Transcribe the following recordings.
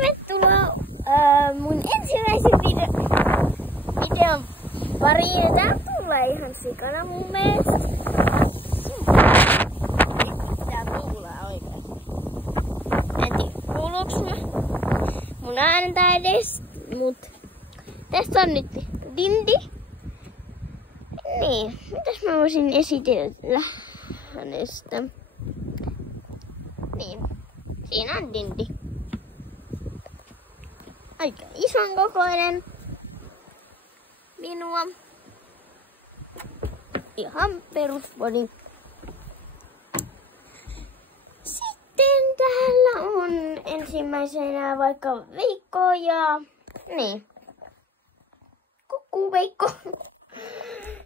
Tervetuloa mun ensimmäisen videon pariin. Ja tää tulee ihan sikana mun mielestä. Tää kuulee oikeesti. En tiedä kuuluuks mun ääntä edes, mut tästä on nyt Dindy. Niin, mitäs mä voisin esitellä hänestä? Niin, siinä on Dindy. Aika ison kokoinen minua. Ihan perusbody. Sitten täällä on ensimmäisenä vaikka Veikko ja niin. Kukkuu Veikko.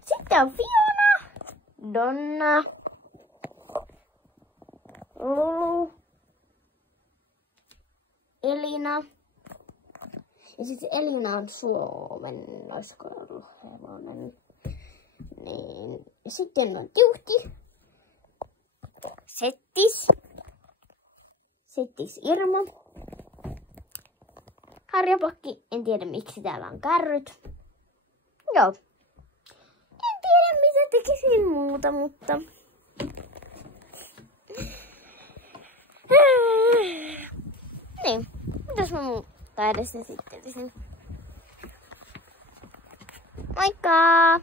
Sitten on Fiona, Donna, Lulu, Elina. Ja sitten Elina on Suomen, olisiko ollut hevonen. Niin. Ja sitten on Tiuhti. Settis Irma. Harjapakki, en tiedä miksi täällä on kärryt. Joo. En tiedä mitä tekisin muuta, mutta... Niin, mitäs mä muuta edes esittelisin? Moikka!